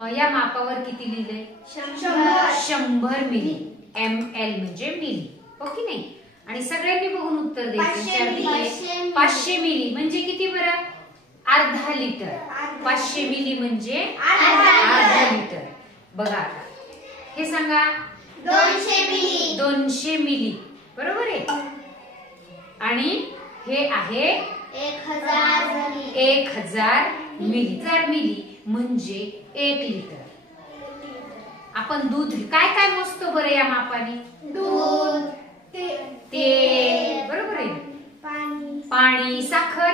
या मापावर किती लिहिले? 100 मिली. ml म्हणजे मिली, हो की नाही? आणि सगळ्यांनी बघून उत्तर द्यायचे. 500 मिली म्हणजे किती बरं? अर्धा लिटर. 500 मिली म्हणजे अर्धा लिटर. बघा आता हे सांगा. 200 मिली बरोबर आहे. आणि हे आहे 1000 मिली. 1000 मिली म्हणजे 1 लिटर. आपण दूध काय काय मोजतो बरं या मापाने? दूध, तेल बरोबर आहे. पाणी, साखर.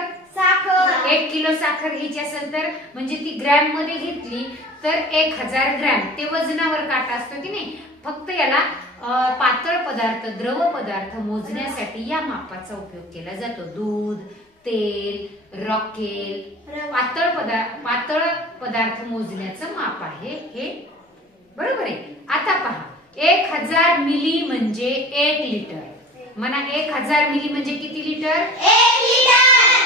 1 किलो साखर घ्यायची असेल तर म्हणजे ती ग्रॅम मध्ये घेतली तर 1000 ग्रॅम. ते वजनावर काटा असतो की नाही. फक्त याला पातळ पदार्थ, द्रव पदार्थ मोजण्यासाठी या मापाचा उपयोग केला जातो. दूध, तेल, रॉकेल, पातळ पदार्थ मोजण्याचं माप आहे हे, बरोबर आहे. आता पहा, 1000 मिली म्हणजे 1 लिटर. म्हणा 1000 मिली म्हणजे किती लिटर?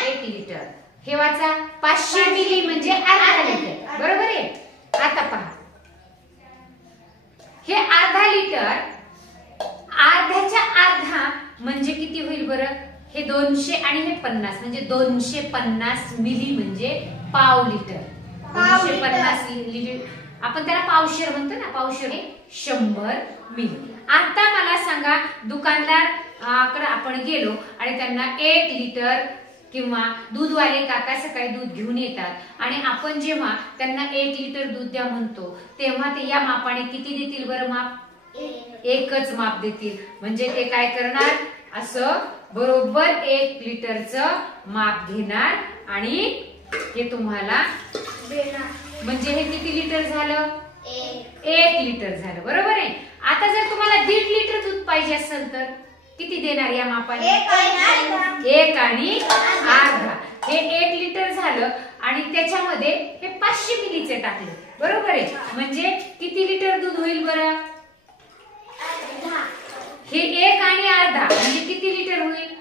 1 लिटर. हे वाचा. 500 मिली म्हणजे अर्धा लिटर, बरोबर आहे. आता पहा, हे अर्धा लिटर, अर्ध्याच्या अर्धा म्हणजे किती होईल बरं? हे 200 आणि हे 50 म्हणजे 250 मिली म्हणजे पाव लिटर. 250 लिटर आपण त्याला पावशेर म्हणतो ना. पावशेर हे 100 मिली. आता मला सांगा, दुकानदाराकडे आपण गेलो आणि त्यांना 1 लिटर किंवा दूधवाले काका सकाळी दूध घेऊन येतात आणि आपण जेव्हा त्यांना 1 लिटर दूध द्या म्हणतो तेव्हा ते या मापाने किती देतील बरं माप? एकच माप देतील. म्हणजे ते काय करणार? असं बरोबर 1 लिटरचं माप घेणार आणि हे तुम्हाला देणार. म्हणजे हे किती लिटर झालं? 1 लिटर झालं, बरोबर आहे. आता जर तुम्हाला 1.5 लिटर दूध पाहिजे असेल तर किती देणार या मापाने? 1 आणि अर्धा. हे 1 लिटर झालं आणि त्याच्यामध्ये हे 500 मिलीचे टाकले, बरोबर आहे. म्हणजे किती लिटर दूध होईल बरं? हे 1 आणि अर्धा म्हणजे किती लिटर होईल?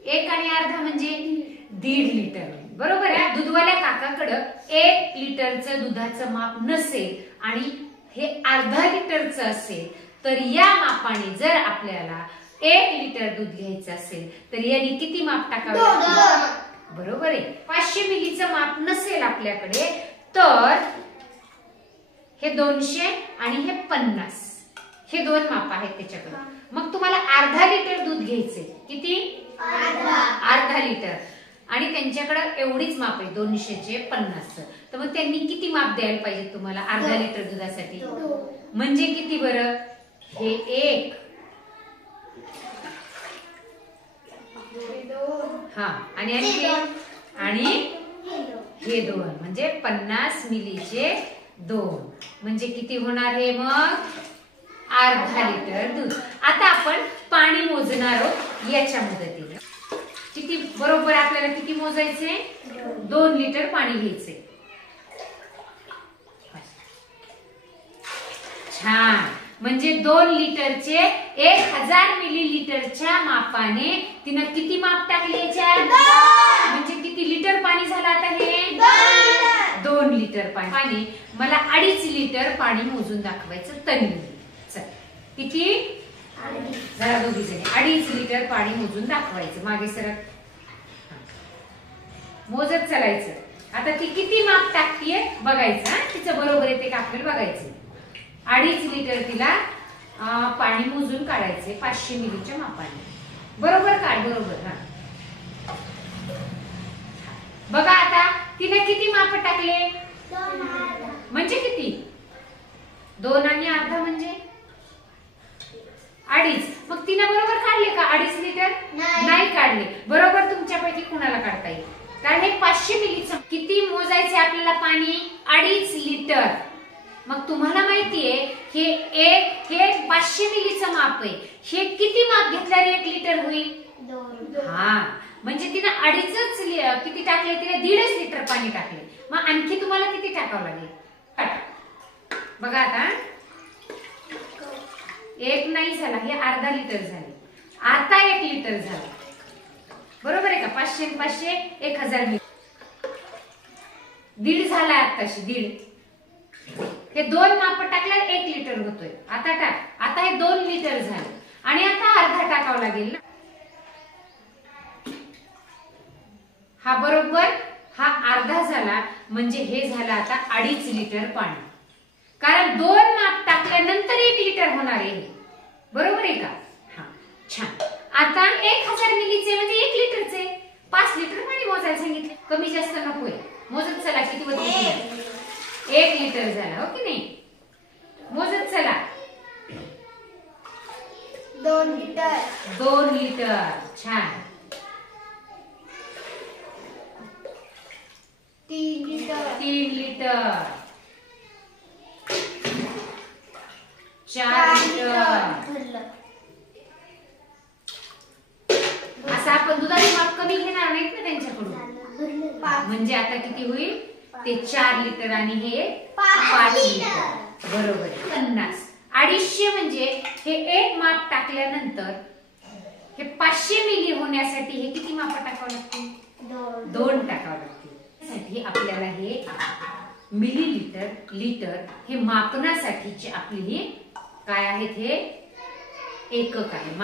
1 आणि अर्धा म्हणजे 1.5 लिटर होईल, बरोबर आहे. दूधवाल्या काकाकडं 1 लिटरचं दुधाचं माप नसेल आणि हे अर्धा लिटरचं असेल तर या मापाने जर आपल्याला 1 लिटर दूध घ्यायचं असेल तर यांनी किती माप टाकावे? बरोबर आहे. 500 मिलीचं माप नसेल आपल्याकडे तर हे 200 आणि हे 50 हे 2 माप आहेत त्याच्याकडे. मग तुम्हाला अर्धा लिटर दूध घ्यायचे. किती? अर्धा लिटर. आणि त्यांच्याकडे एवढीच माप आहे 200 चे 50. तर मग त्यांनी किती माप द्यायला पाहिजे तुम्हाला अर्धा लिटर दुधासाठी? म्हणजे किती बरं? हे 1 हा आणि हे 2 म्हणजे 50 मिलीचे 2 म्हणजे किती होणार? हे मग अर्धा लिटर दूध. आता आपण पाणी मोजणार आहोत याच्या मदतीने. किती बरोबर आपल्याला किती मोजायचे? 2 लिटर पाणी घ्यायचे. छान. म्हणजे 2 लिटरचे 1000 मिलीलिटरच्या मापाने तिनं किती माप टाकले याच्यात? म्हणजे किती लिटर पाणी झालं आता हे? 2 लिटर पाणी. मला 2.5 लिटर पाणी मोजून दाखवायचं तरी. किती? जरा दोघी जणी 2.5 लिटर पाणी मोजून दाखवायचं. मागे सरक, मोजत चालायचं. आता ती किती माप टाकतीये बघायचं. तिचं बरोबर येते का आपल्याला बघायचं. 2.5 लिटर तिला पाणी मोजून काढायचे 500 मिलीच्या मापाने. बरोबर काढ. बरोबर. हा बघा आता तिने किती माप टाकले? म्हणजे किती? 2 आणि अर्धा म्हणजे 2.5. मग तिने बरोबर काढले का 2.5 लिटर? नाही काढले. बरोबर तुमच्यापैकी कुणाला काढता येईल? कारण हे 500 मिलीचं किती मोजायचे आपल्याला पाणी? 2.5 लिटर. मग तुम्हाला माहितीये हे 500 मिलीचं माप आहे. हे किती माप घेतल्यावर 1 लिटर होईल? 2. हा म्हणजे तिने 2.5च किती टाकले? तिने 1.5 लिटर पाणी टाकले. मग आणखी तुम्हाला किती टाकावं लागेल? बघा आता 1 नाही झाला, हे अर्धा लिटर झाले. आता 1 लिटर झालं, बरोबर आहे का? 500 500 1000 मिली. 1.5 झाला आताशी 1.5. हे 2 माप टाकल्यावर 1 लिटर होतोय. आता टाक. आता हे 2 लिटर झाले आणि आता अर्धा टाकावं लागेल ना. हा बरोबर हा अर्धा झाला म्हणजे हे झालं आता 2.5 लिटर पाणी. कारण 2 माप टाकल्यानंतर 1 लिटर होणार आहे. बरोबर आहे का? हा छान. आता 1000 मिलीचे म्हणजे 1 लिटरचे 5 लिटर पाणी मोजायला सांगितले. कमी जास्त नकोय. मोजत चला किती होते. 1 लिटर झाला हो की नाही. मोजत चला. 2 लिटर. 2 लिटर. छान. 3 लिटर. 3 लिटर. 4 लिटर. असं आपण दुधाचे माप कमी घेणार नाहीत ना त्यांच्याकडून. म्हणजे आता किती होईल ते 4 लिटर आणि हे 5 लिटर. बरोबर. 50. 250 म्हणजे हे 1 माप टाकल्यानंतर हे 500 मिली होण्यासाठी हे किती माप टाकावं लागतील. 2 टाकावं लागतील. साठी आपल्याला हे मिली लिटर लिटर हे मापनासाठीचे आपले हे काय आहेत हे एकक आहे.